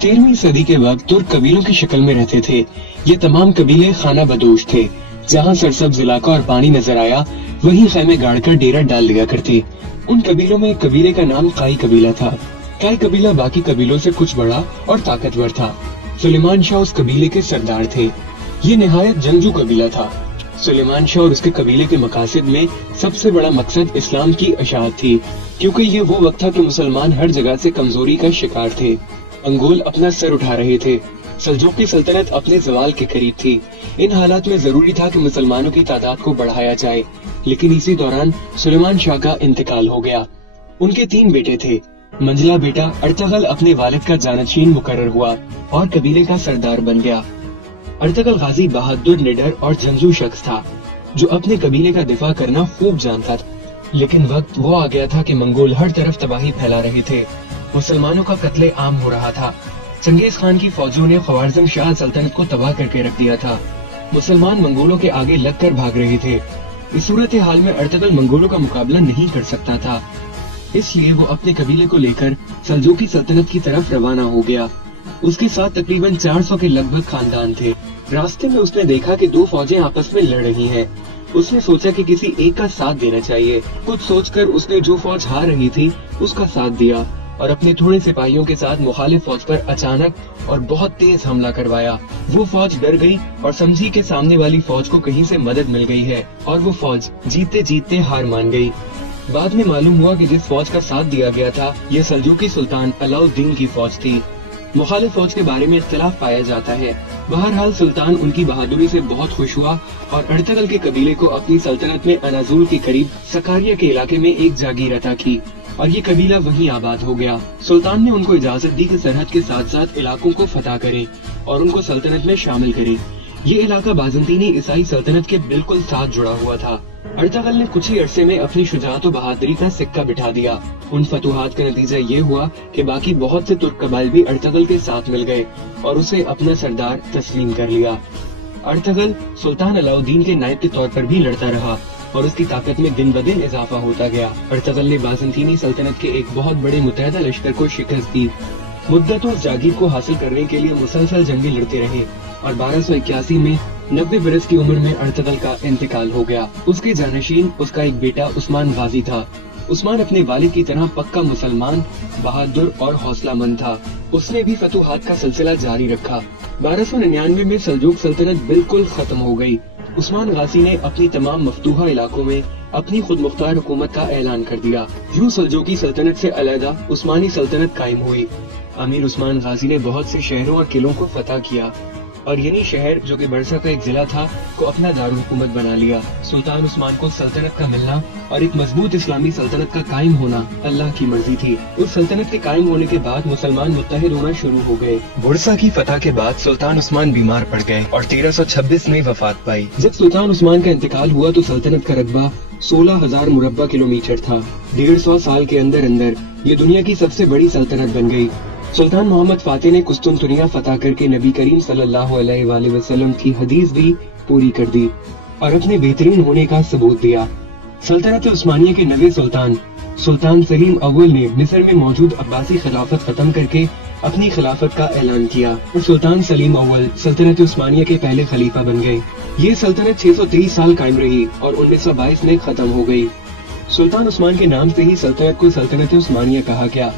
13वीं सदी के वक्त तुर्क कबीलों की शक्ल में रहते थे। ये तमाम कबीले खाना बदोश थे। जहाँ सरसब्ज इलाका और पानी नजर आया वहीं खैमे गाड़कर डेरा डाल लिया करते। उन कबीलों में एक कबीले का नाम काई कबीला था। काई कबीला बाकी कबीलों से कुछ बड़ा और ताकतवर था। सुलेमान शाह उस कबीले के सरदार थे। ये निहायत जंगजू कबीला था। सुलेमान शाह और उसके कबीले के मकासद में सबसे बड़ा मकसद इस्लाम की इशाअत थी, क्योंकि ये वो वक्त था कि मुसलमान हर जगह से कमजोरी का शिकार थे। मंगोल अपना सर उठा रहे थे। सल्जूकी सल्तनत अपने जवाल के करीब थी। इन हालात में जरूरी था कि मुसलमानों की तादाद को बढ़ाया जाए, लेकिन इसी दौरान सुलेमान शाह का इंतकाल हो गया। उनके 3 बेटे थे। मंझला बेटा अर्तगल अपने वालिद का जानशीन मुकर्रर हुआ और कबीले का सरदार बन गया। अर्तगल गाजी बहादुर, निडर और जंगजू शख्स था, जो अपने कबीले का दिफा करना खूब जानता था। लेकिन वक्त वो आ गया था कि मंगोल हर तरफ तबाही फैला रहे थे। मुसलमानों का कत्ले आम हो रहा था। चंगेज खान की फौजों ने ख्वारिज़म शाह सल्तनत को तबाह करके रख दिया था। मुसलमान मंगोलों के आगे लगकर भाग रहे थे। इस सूरत हाल में अर्तगल मंगोलों का मुकाबला नहीं कर सकता था, इसलिए वो अपने कबीले को लेकर सल्जूकी सल्तनत की तरफ रवाना हो गया। उसके साथ तकरीबन 400 के लगभग खानदान थे। रास्ते में उसने देखा कि 2 फौजें आपस में लड़ रही हैं। उसने सोचा कि किसी एक का साथ देना चाहिए। कुछ सोचकर उसने जो फौज हार रही थी उसका साथ दिया और अपने थोड़े सिपाहियों के साथ मुखालिफ फौज पर अचानक और बहुत तेज हमला करवाया। वो फौज डर गई और समझी कि सामने वाली फौज को कहीं से मदद मिल गई है, और वो फौज जीतते जीतते हार मान गई। बाद में मालूम हुआ कि जिस फौज का साथ दिया गया था ये सल्जूकी सुल्तान अलाउद्दीन की फौज थी। मुखालिफ फौज के बारे में इख्तिलाफ पाया जाता है। बहरहाल सुल्तान उनकी बहादुरी से बहुत खुश हुआ और अर्तगल के कबीले को अपनी सल्तनत में अनाजुल के करीब सकारिया के इलाके में एक जागीर अता की और ये कबीला वहीं आबाद हो गया। सुल्तान ने उनको इजाजत दी कि सरहद के साथ साथ इलाकों को फतह करें और उनको सल्तनत में शामिल करें। ये इलाका बाज़ंतीनी ईसाई सल्तनत के बिल्कुल साथ जुड़ा हुआ था। अर्तगल ने कुछ ही अरसे में अपनी शुजाअत और बहादुरी का सिक्का बिठा दिया। उन फतूहात का नतीजा ये हुआ कि बाकी बहुत से तुर्क कबाइल भी अर्तगल के साथ मिल गए और उसे अपना सरदार तस्लीम कर लिया। अर्तगल सुल्तान अलाउद्दीन के नायब के तौर पर भी लड़ता रहा और उसकी ताकत में दिन ब दिन इजाफा होता गया। अर्तगल ने बाज़ंतीनी सल्तनत के एक बहुत बड़े मुतहदा लश्कर को शिकस्त दी। मुद्दतों उस जागीर को हासिल करने के लिए मुसलसल जंगें लड़ते रहे और 1281 में 90 बरस की उम्र में अर्तगल का इंतकाल हो गया। उसके जानशीन उसका एक बेटा उस्मान गाजी था। उस्मान अपने वालिद की तरह पक्का मुसलमान, बहादुर और हौसलामंद था। उसने भी फतूहात का सिलसिला जारी रखा। 1299 में सल्जूक सल्तनत बिल्कुल खत्म हो गई। उस्मान गाजी ने अपनी तमाम मफतूहा इलाकों में अपनी खुद मुख्तार हुकूमत का ऐलान कर दिया। यूं सल्जूकी सल्तनत से अलहदा उस्मानी सल्तनत कायम हुई। अमीर उस्मान गाजी ने बहुत से शहरों और किलों को फतह किया और यही शहर, जो कि बरसा का एक जिला था, को अपना दारुल हुकूमत बना लिया। सुल्तान उस्मान को सल्तनत का मिलना और एक मजबूत इस्लामी सल्तनत का कायम होना अल्लाह की मर्जी थी। उस सल्तनत के कायम होने के बाद मुसलमान मुत्तहिद होना शुरू हो गए। बुरसा की फतह के बाद सुल्तान उस्मान बीमार पड़ गए और 1326 में वफात पाई। जब सुल्तान उस्मान का इंतकाल हुआ तो सल्तनत का रकबा 16,000 मुरब्बा किलोमीटर था। 150 साल के अंदर अंदर ये दुनिया की सबसे बड़ी सल्तनत बन गई। सुल्तान मोहम्मद फातिह ने कुस्तुनतुनिया फतह करके नबी करीम सल्लल्लाहु अलैहि वसल्लम की हदीस भी पूरी कर दी और अपने बेहतरीन होने का सबूत दिया। सल्तनत उस्मानिया के नवे सुल्तान सुल्तान सलीम अव्वल ने मिस्र में मौजूद अब्बासी खिलाफत खत्म करके अपनी खिलाफत का ऐलान किया और सुल्तान सलीम अव्वल सल्तनत उस्मानिया के पहले खलीफा बन गए। ये सल्तनत 630 साल कायम रही और 1922 में खत्म हो गई। सुल्तान उस्मान के नाम से ही सल्तनत को सल्तनत उस्मानिया कहा गया।